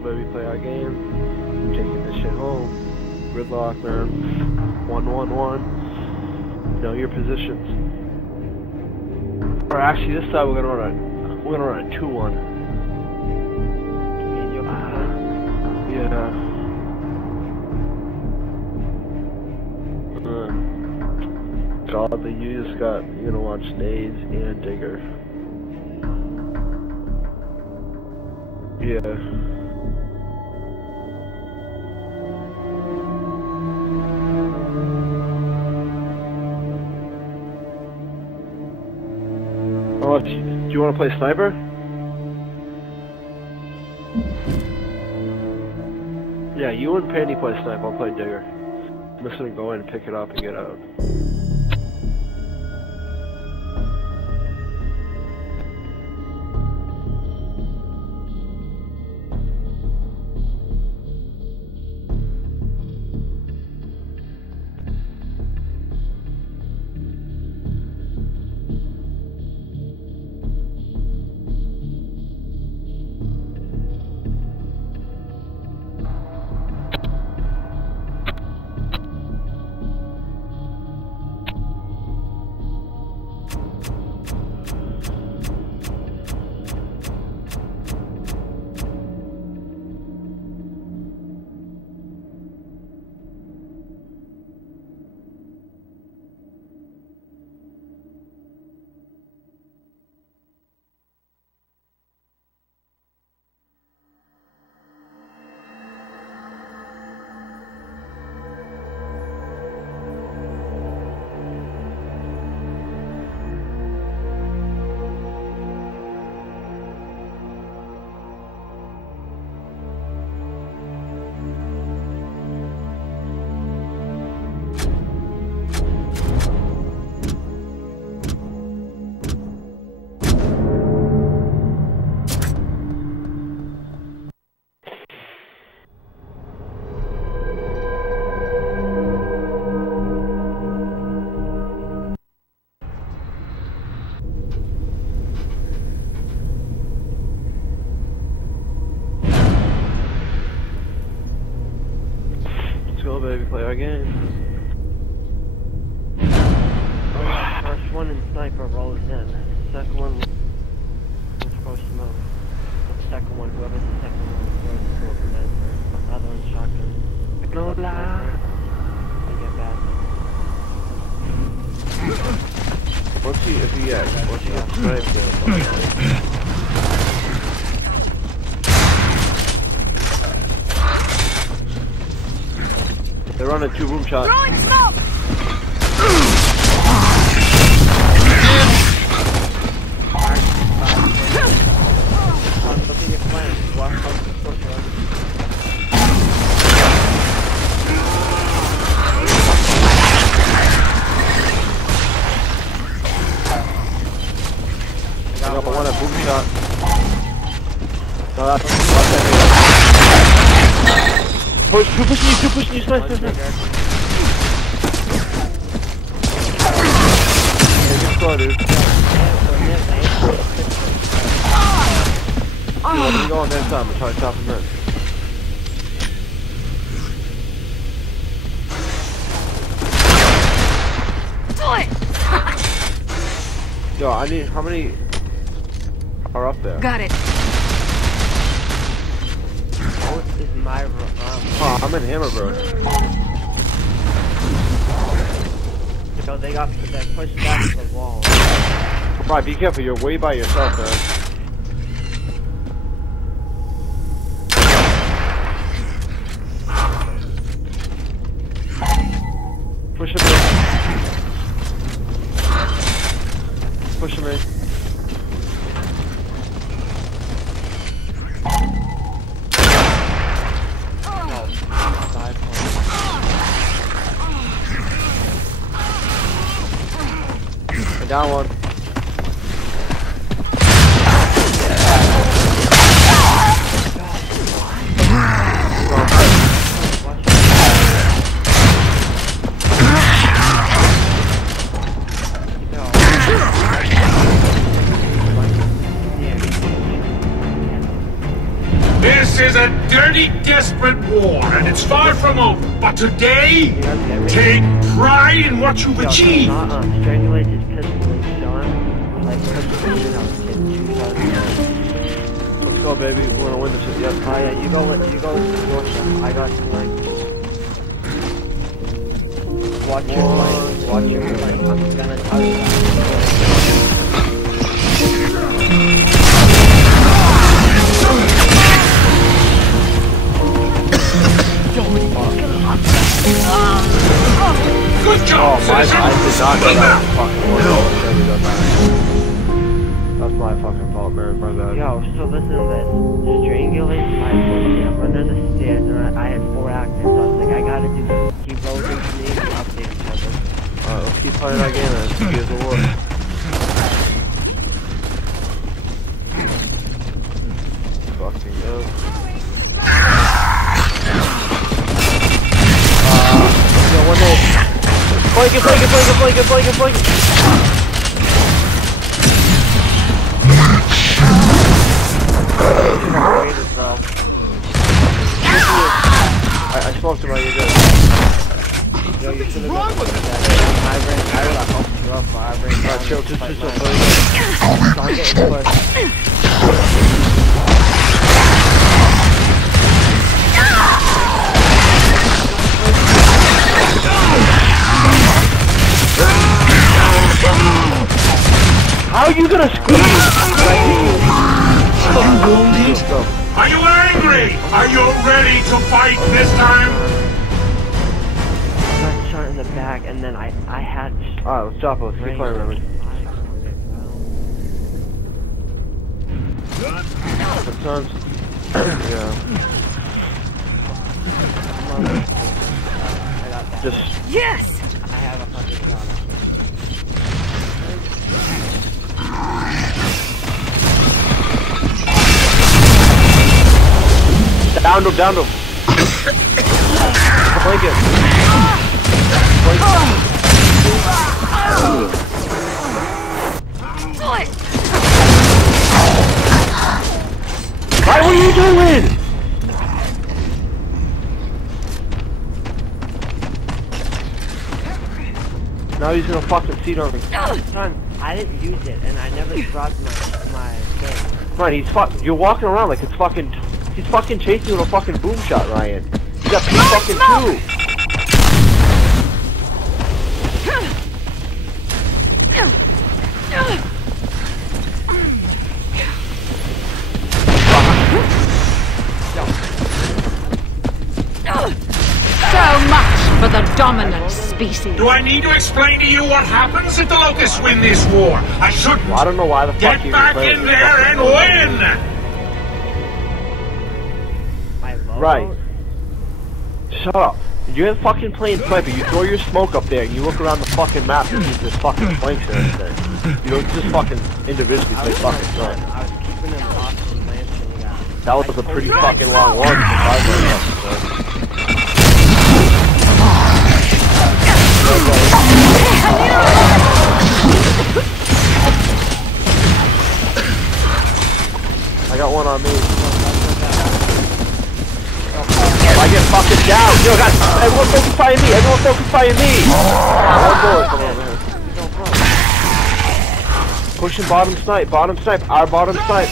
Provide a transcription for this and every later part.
go, baby. Play our game. I'm taking this shit home. Gridlock, man. 1-1-1. Know your positions. Or actually, this time we're gonna run a 2-1. Yeah. Godly, you're gonna watch Nades and Digger. Yeah. Oh, do you want to play sniper? Yeah, you and Pandy play sniper, I'll play Digger. I'm just gonna go in and pick it up and get out. Go, baby, play our game. First one in sniper rolls in. Second one was supposed to move. The second one, whoever's the second one, goes to a commander. The other one's shotgun. No lie. They get bad. Once you get sniped, they're on a 2-room shot. Throwing smoke! Look at your plan. Walk out the front door. I got one at boom shot. No, that's two pushing you, snipe. Good score, dude. Let me go on next time and try to stop him then. Do it! Yo, I need, how many are up there? Got it. Oh, this is my Oh, I'm in Hammer, bro. So they pushed back to the wall. Right, be careful, you're way by yourself, man. Push him in. Push him in. I got one. This This is a dirty, desperate war, and it's far from over. But today, take pride in what you've achieved. Strangulate his pistol and Sean. Like, let's go, baby. We're gonna win this. Yep. Oh yeah, you go with Georgia. I got flank. Watch your flank. Watch your flank. I'm gonna tell you that. Good job, I did not know that fucking word. That's my fucking fault, man. My bad. Yo, so listen to this. Strangulate my pussy. I'm under the stairs and I had 4 actors. So I was like, I gotta do this. He rose into me and update each other. Alright, let's keep playing that game then. Gears of War. Fucking go. Yo, one more. Flank it. I smoked him while you're good. Yo, you should've wrong with it? I would've helped you up, but I ran down. Chill, just I'm getting pushed. How are you gonna squeeze? Are you angry? Are you ready to fight this time? I got shot in the back, and then I had. Alright, let's drop it. Let's keep playing, remember. Sometimes. Yeah. Just. Yes! I have 100 shots. Down him. Flank it. What are you doing? Now he's gonna fucking seat on me. Son, I didn't use it, and I never dropped my thing. Ryan, you're walking around like it's fucking. He's fucking chasing you with a fucking boom shot, Ryan. He's got fucking 2. So much for the dominant species. Do I need to explain to you what happens if the Locusts win this war? I shouldn't. Well, I don't know why the fuck Get you back in there and win! Right. Shut up. You're fucking playing sniper. You throw your smoke up there and you look around the fucking map and see this fucking flanks and everything. You don't just fucking individually play fucking sniper. I was keeping him off the lancing guy. That was a pretty fucking long one. I got one on me. I get fucking down. Yo, guys, everyone focus fire me. One bullet. Come on, man. Pushing bottom snipe. Our bottom snipe.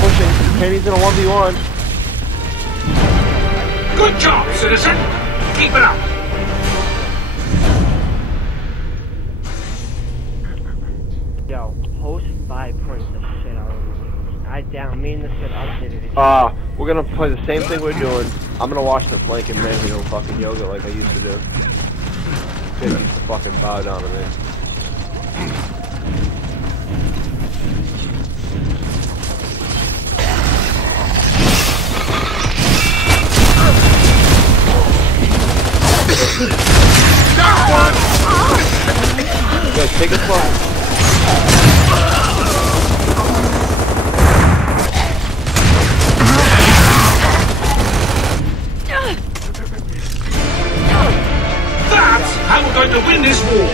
Pushing. Kenny's in a 1v1. Good job, citizen. Keep it up. Yo, host 5 points the shit out of me. Me and this kid updated it. We're gonna play the same thing we're doing. I'm gonna watch the flank and man, fucking yoga like I used to do. Kid used to fucking bow down to me. Guys, take it slow. That's how we're going to win this war.